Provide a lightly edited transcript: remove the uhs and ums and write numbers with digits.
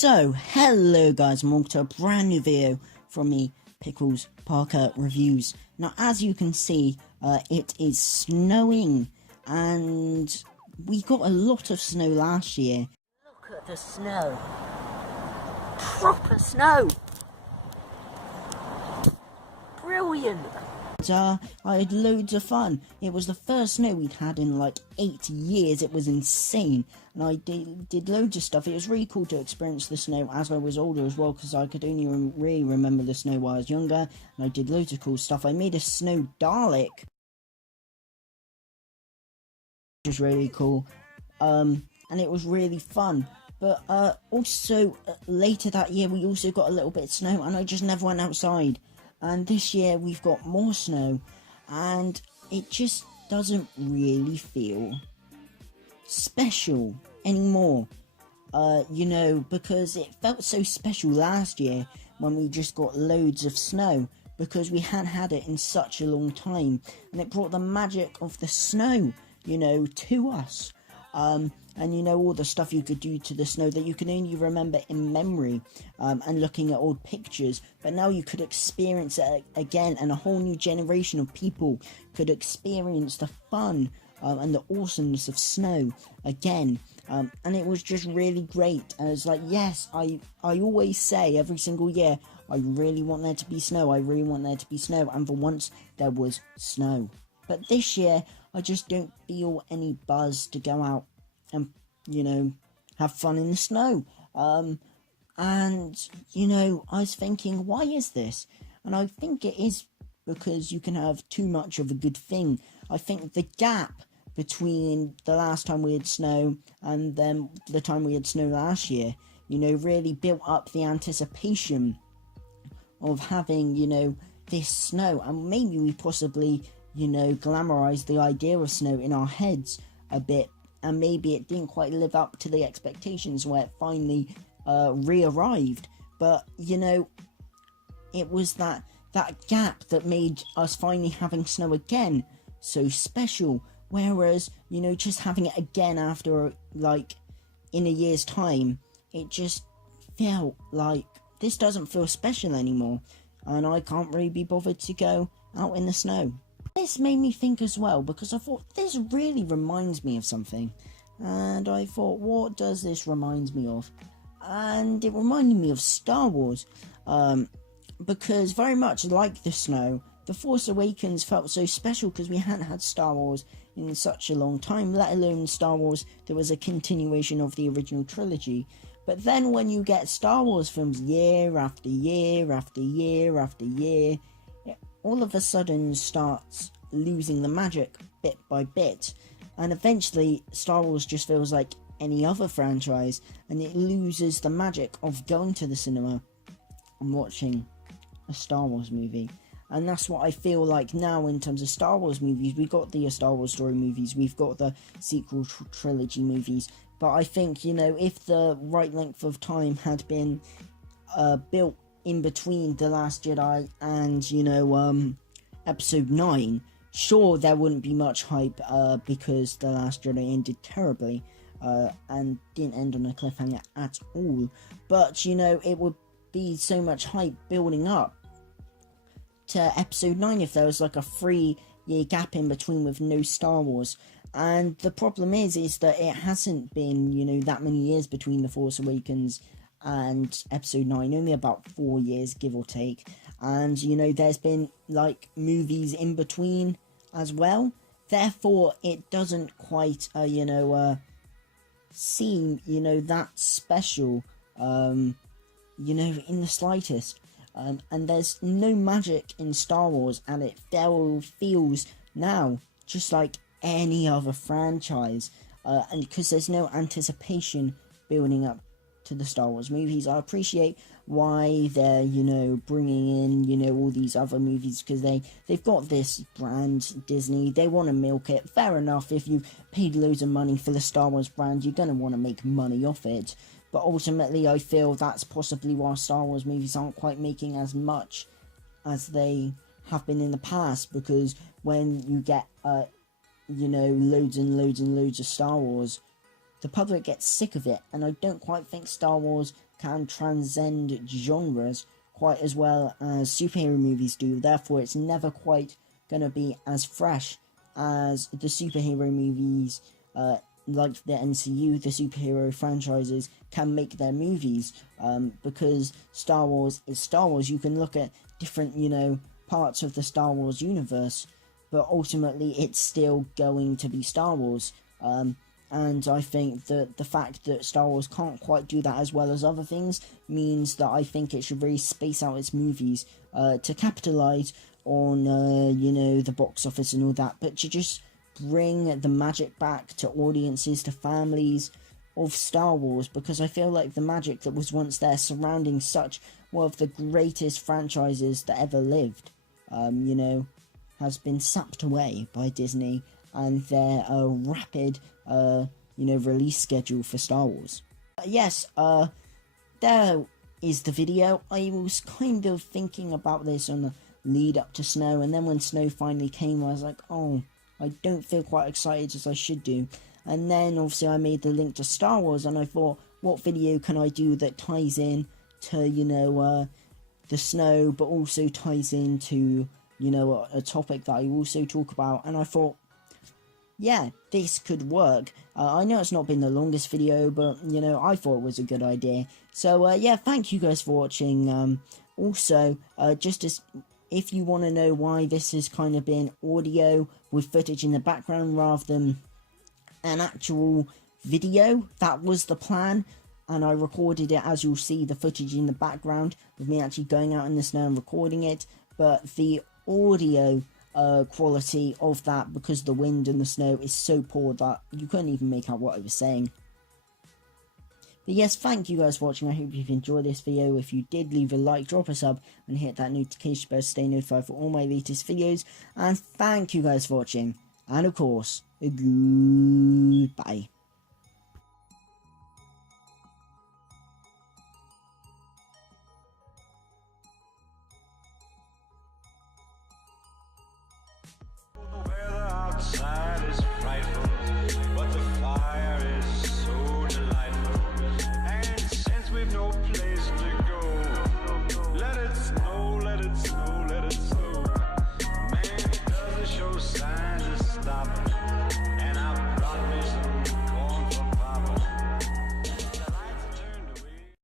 So, hello guys, and welcome to a brand new video from me, Pickles Parker Reviews. Now, as you can see, it is snowing, and we got a lot of snow last year. Look at the snow. Proper snow. Brilliant. I had loads of fun. It was the first snow we'd had in like 8 years. It was insane, and I did loads of stuff. It was really cool to experience the snow as I was older as well, because I could only really remember the snow while I was younger, and I did loads of cool stuff. I made a snow Dalek, which was really cool, and it was really fun. But also later that year we also got a little bit of snow, and I just never went outside. And this year we've got more snow, and it just doesn't really feel special anymore. Because it felt so special last year when we just got loads of snow, because we hadn't had it in such a long time, and it brought the magic of the snow, to us. And all the stuff you could do to the snow that you can only remember in memory, and looking at old pictures, but now you could experience it again, and a whole new generation of people could experience the fun and the awesomeness of snow again. And it was just really great. And it's like, yes, I always say every single year, I really want there to be snow, I really want there to be snow, and for once there was snow. But this year I just don't feel any buzz to go out and have fun in the snow. And I was thinking, why is this? And I think it is because you can have too much of a good thing. I think the gap between the last time we had snow and then the time we had snow last year, really built up the anticipation of having, this snow. And maybe we possibly, glamorized the idea of snow in our heads a bit, and maybe it didn't quite live up to the expectations where it finally re-arrived. But it was that gap that made us finally having snow again so special, whereas just having it again after in a year's time, it just felt like this doesn't feel special anymore, and I can't really be bothered to go out in the snow. This made me think as well, because I thought, this really reminds me of something. And I thought, what does this remind me of? And it reminded me of Star Wars. Because very much like the snow, The Force Awakens felt so special because we hadn't had Star Wars in such a long time, let alone Star Wars that was a continuation of the original trilogy. But then when you get Star Wars films year after year after year after year, all of a sudden starts losing the magic bit by bit, and eventually Star Wars just feels like any other franchise, and it loses the magic of going to the cinema and watching a Star Wars movie. And that's what I feel like now in terms of Star Wars movies. We've got the Star Wars story movies, we've got the sequel trilogy movies, but I think, if the right length of time had been built in between The Last Jedi and, Episode 9, sure, there wouldn't be much hype, because The Last Jedi ended terribly, and didn't end on a cliffhanger at all, but, it would be so much hype building up to Episode 9 if there was like a 3-year gap in between with no Star Wars. And the problem is that it hasn't been, that many years between The Force Awakens and Episode 9, only about 4 years, give or take. And, there's been, movies in between as well. Therefore, it doesn't quite, seem, that special, in the slightest. And there's no magic in Star Wars, and it feels now just like any other franchise. And because there's no anticipation building up to the Star Wars movies. I appreciate why they're, bringing in, all these other movies, because they've got this brand, Disney, they want to milk it. Fair enough, if you paid loads of money for the Star Wars brand, you're going to want to make money off it. But ultimately, I feel that's possibly why Star Wars movies aren't quite making as much as they have been in the past, because when you get, loads and loads and loads of Star Wars the public gets sick of it, and I don't quite think Star Wars can transcend genres quite as well as superhero movies do. Therefore, it's never quite going to be as fresh as the superhero movies, like the MCU, the superhero franchises, can make their movies, because Star Wars is Star Wars. You can look at different, parts of the Star Wars universe, but ultimately it's still going to be Star Wars. And I think that the fact that Star Wars can't quite do that as well as other things means that I think it should really space out its movies to capitalise on, the box office and all that, but to just bring the magic back to audiences, to families of Star Wars, because I feel like the magic that was once there surrounding such one of the greatest franchises that ever lived, has been sapped away by Disney and their rapid release schedule for Star Wars. Yes, there is the video. I was kind of thinking about this on the lead up to Snow, and then when Snow finally came, I was like, oh, I don't feel quite excited as I should do. And then obviously I made the link to Star Wars, and I thought, what video can I do that ties in to, the Snow, but also ties into, a topic that I also talk about. And I thought, yeah, this could work. I know it's not been the longest video, but, I thought it was a good idea. So, yeah, thank you guys for watching. Also, just as if you want to know why this has kind of been audio with footage in the background rather than an actual video, that was the plan. And I recorded it, as you'll see, the footage in the background with me actually going out in the snow and recording it. But the audio quality of that, because the wind and the snow is so poor that you couldn't even make out what I was saying. But yes, thank you guys for watching. I hope you've enjoyed this video. If you did, leave a like, drop a sub, and hit that notification bell to stay notified for all my latest videos. And thank you guys for watching. And of course, goodbye.